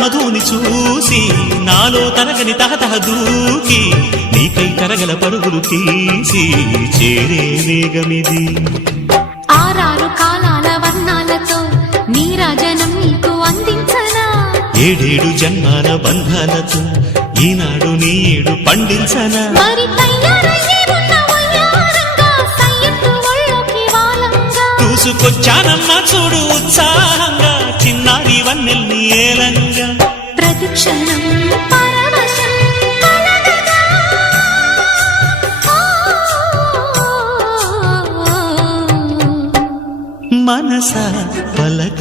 మధుని చూసి నాలో తరగని తహతహ దూకి నీకై తరగల పరుగులు తీసి చేరే వేగమిది. ఆరారు కాలాల వర్ణాలతో నీరాజనం నీకు అందించనా, ఏడేడు జన్మాల బంధాలతో ఈనాడు నీడు పండించనా. మరి తయారయ్యే ఉన్న వయ్యారంగా సయ్యత్తు ఒళ్ళోకి వాలంగా చూసుకొచ్చానమ్మా చూడు ఉత్సాహంగా చిన్నారి వన్నెల్ని ఏలంగా. ప్రతిక్షణం పరవశం కలగగా. మనస పలక